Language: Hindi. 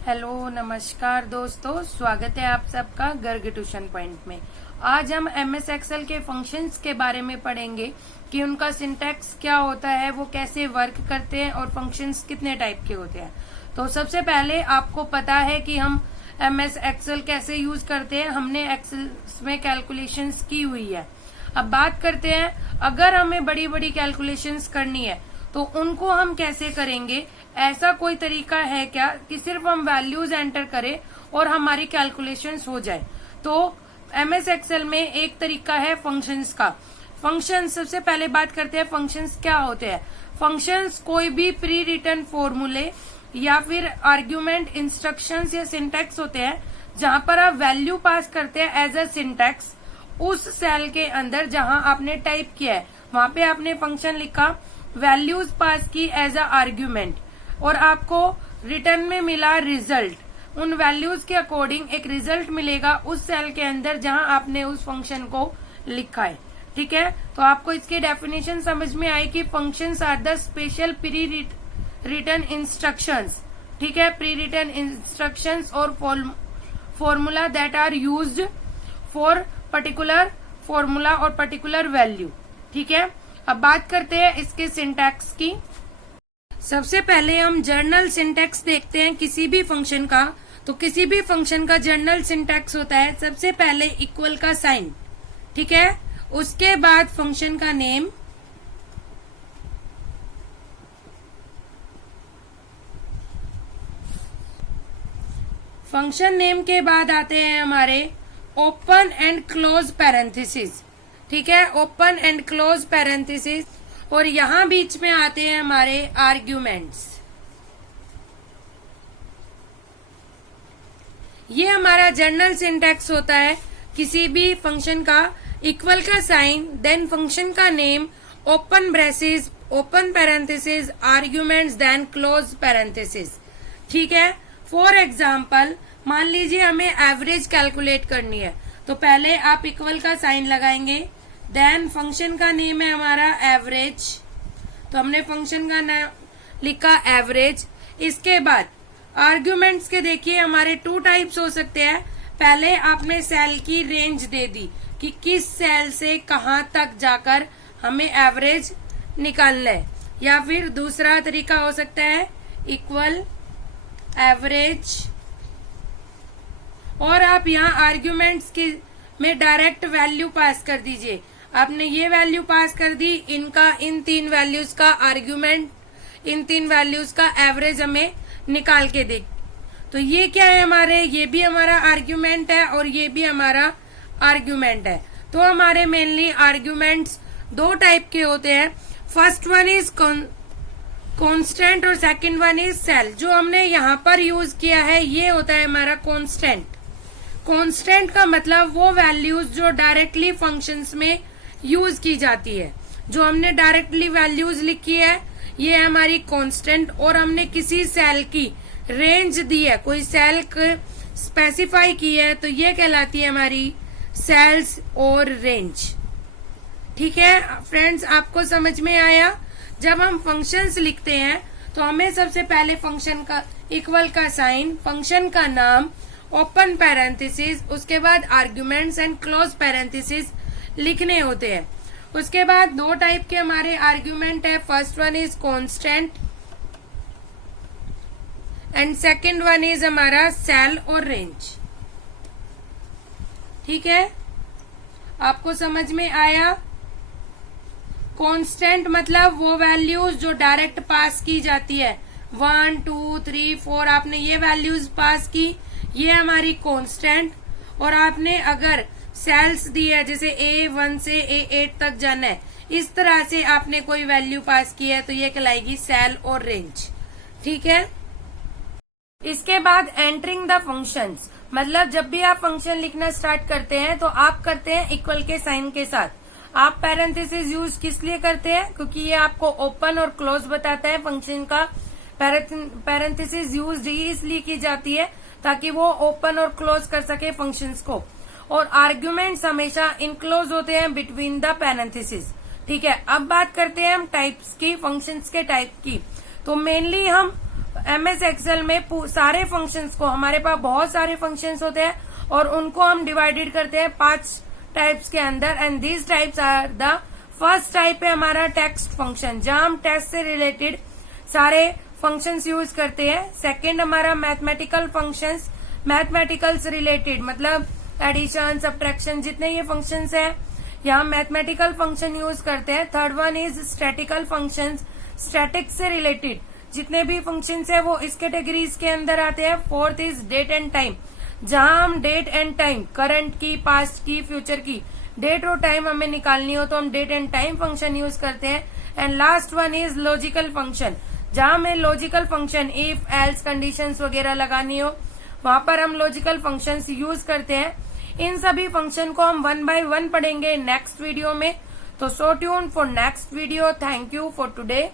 हेलो नमस्कार दोस्तों, स्वागत है आप सबका गर्ग ट्यूशन पॉइंट में। आज हम एमएस एक्सेल के फंक्शंस के बारे में पढ़ेंगे कि उनका सिंटैक्स क्या होता है, वो कैसे वर्क करते हैं और फंक्शंस कितने टाइप के होते हैं। तो सबसे पहले आपको पता है कि हम एमएस एक्सेल कैसे यूज करते हैं। हमने एक्सेल में कैलकुलेशंस की हुई है। अब बात करते हैं, अगर हमें बड़ी बड़ी कैलकुलेशंस करनी है तो उनको हम कैसे करेंगे। ऐसा कोई तरीका है क्या कि सिर्फ हम वैल्यूज एंटर करें और हमारी कैलकुलेशंस हो जाए। तो एमएस एक्सेल में एक तरीका है फंक्शंस का। फंक्शंस, सबसे पहले बात करते हैं फंक्शंस क्या होते हैं। फंक्शंस कोई भी प्री रिटन फॉर्मूले या फिर आर्ग्यूमेंट, इंस्ट्रक्शंस या सिंटैक्स होते हैं जहां पर आप वैल्यू पास करते हैं एज अ सिंटैक्स। उस सेल के अंदर जहां आपने टाइप किया है वहां पे आपने फंक्शन लिखा, वैल्यूज पास की एज अ आर्ग्यूमेंट और आपको रिटर्न में मिला रिजल्ट। उन वैल्यूज के अकॉर्डिंग एक रिजल्ट मिलेगा उस सेल के अंदर जहां आपने उस फंक्शन को लिखा है। ठीक है, तो आपको इसकी डेफिनेशन समझ में आई कि functions are the special pre written instructions. ठीक है, प्री रिटन इंस्ट्रक्शंस और formula that are used for particular formula और पर्टिकुलर वैल्यू। ठीक है, अब बात करते हैं इसके सिंटैक्स की। सबसे पहले हम जर्नल सिंटैक्स देखते हैं किसी भी फंक्शन का। तो किसी भी फंक्शन का जर्नल सिंटैक्स होता है, सबसे पहले इक्वल का साइन। ठीक है, उसके बाद फंक्शन का नेम, फंक्शन नेम के बाद आते हैं हमारे ओपन एंड क्लोज पैरेंथेसिस। ठीक है, ओपन एंड क्लोज पैरेंथेसिस, और यहां बीच में आते हैं हमारे आर्ग्यूमेंट्स। ये हमारा जर्नल सिंटैक्स होता है किसी भी फंक्शन का। इक्वल का साइन, देन फंक्शन का name, open braces, open parenthesis, arguments, then close parenthesis. ठीक है, फॉर एग्जाम्पल मान लीजिए हमें एवरेज कैलकुलेट करनी है, तो पहले आप इक्वल का साइन लगाएंगे, देन फंक्शन का नेम है हमारा एवरेज, तो हमने फंक्शन का नाम लिखा एवरेज। इसके बाद आर्ग्यूमेंट्स के देखिए हमारे टू टाइप्स हो सकते हैं। पहले आपने सेल की रेंज दे दी कि किस सेल से कहां तक जाकर हमें एवरेज निकालना है, या फिर दूसरा तरीका हो सकता है इक्वल एवरेज, और आप यहाँ आर्ग्यूमेंट्स की में डायरेक्ट वैल्यू पास कर दीजिए। आपने ये वैल्यू पास कर दी, इनका इन तीन वैल्यूज का आर्ग्यूमेंट, इन तीन वैल्यूज का एवरेज हमें निकाल के दे। तो ये क्या है हमारे, ये भी हमारा आर्ग्यूमेंट है और ये भी हमारा आर्ग्यूमेंट है। तो हमारे मेनली आर्ग्यूमेंट्स दो टाइप के होते हैं। फर्स्ट वन इज कांस्टेंट और सेकंड वन इज सेल। जो हमने यहाँ पर यूज किया है ये होता है हमारा कांस्टेंट। कांस्टेंट का मतलब वो वैल्यूज जो डायरेक्टली फंक्शंस में यूज की जाती है। जो हमने डायरेक्टली वैल्यूज लिखी है ये है हमारी कांस्टेंट, और हमने किसी सेल की रेंज दी है, कोई सेल स्पेसिफाई की है, तो ये कहलाती है हमारी सेल्स और रेंज। ठीक है फ्रेंड्स, आपको समझ में आया। जब हम फंक्शंस लिखते हैं तो हमें सबसे पहले फंक्शन का इक्वल का साइन, फंक्शन का नाम, ओपन पैरेंथेसिस, उसके बाद आर्ग्यूमेंट्स एंड क्लोज पैरेंथेसिस लिखने होते हैं। उसके बाद दो टाइप के हमारे आर्ग्यूमेंट है। First one is constant and second one is हमारा सेल और रेंज। ठीक है, आपको समझ में आया। कांस्टेंट मतलब वो वैल्यूज जो डायरेक्ट पास की जाती है, 1 2 3 4 आपने ये वैल्यूज पास की, ये हमारी कांस्टेंट। और आपने अगर सेल्स दी है, जैसे A1 से A8 तक जाना है, इस तरह से आपने कोई वैल्यू पास की है तो ये कहलाएगी सेल और रेंज। ठीक है, इसके बाद एंटरिंग द फंक्शंस, मतलब जब भी आप फंक्शन लिखना स्टार्ट करते हैं तो आप करते हैं इक्वल के साइन के साथ। आप पैरेंथेसिस यूज किस लिए करते हैं, क्योंकि ये आपको ओपन और क्लोज बताता है। फंक्शन का पैरेंथेसिस यूज इसलिए की जाती है ताकि वो ओपन और क्लोज कर सके फंक्शंस को। और आर्ग्यूमेंट्स हमेशा इनक्लोज होते हैं बिटवीन द पैरेंथेसिस। ठीक है, अब बात करते हैं हम टाइप्स की, फंक्शंस के टाइप की। तो मेनली हम MS एक्सेल में सारे फंक्शंस को, हमारे पास बहुत सारे फंक्शंस होते हैं और उनको हम डिवाइडेड करते हैं 5 टाइप्स के अंदर। And these types are the first type है हमारा टेक्स्ट फंक्शन, जहां हम टेक्स्ट से रिलेटेड सारे फंक्शंस यूज करते हैं। सेकंड हमारा मैथमेटिकल फंक्शंस, मैथमेटिकल से रिलेटेड मतलब एडिशन, सब्ट्रैक्शन, जितने ये फंक्शंस हैं यहाँ मैथमेटिकल फंक्शन यूज करते हैं। Third one is statistical functions, static से रिलेटेड जितने भी फंक्शंस है वो इस कैटेगरीज के अंदर आते हैं। Fourth is date and time, जहां हम डेट एंड टाइम, करंट की, पास्ट की, फ्यूचर की डेट और टाइम हमें निकालनी हो तो हम date and time function use करते हैं। And last one is logical function, जहां हमें logical function if else conditions वगैरह लगानी हो वहां पर हम लॉजिकल फंक्शंस यूज करते हैं। इन सभी फंक्शन को हम 1 by 1 पढ़ेंगे नेक्स्ट वीडियो में। तो सो tune for next video. Thank you for today.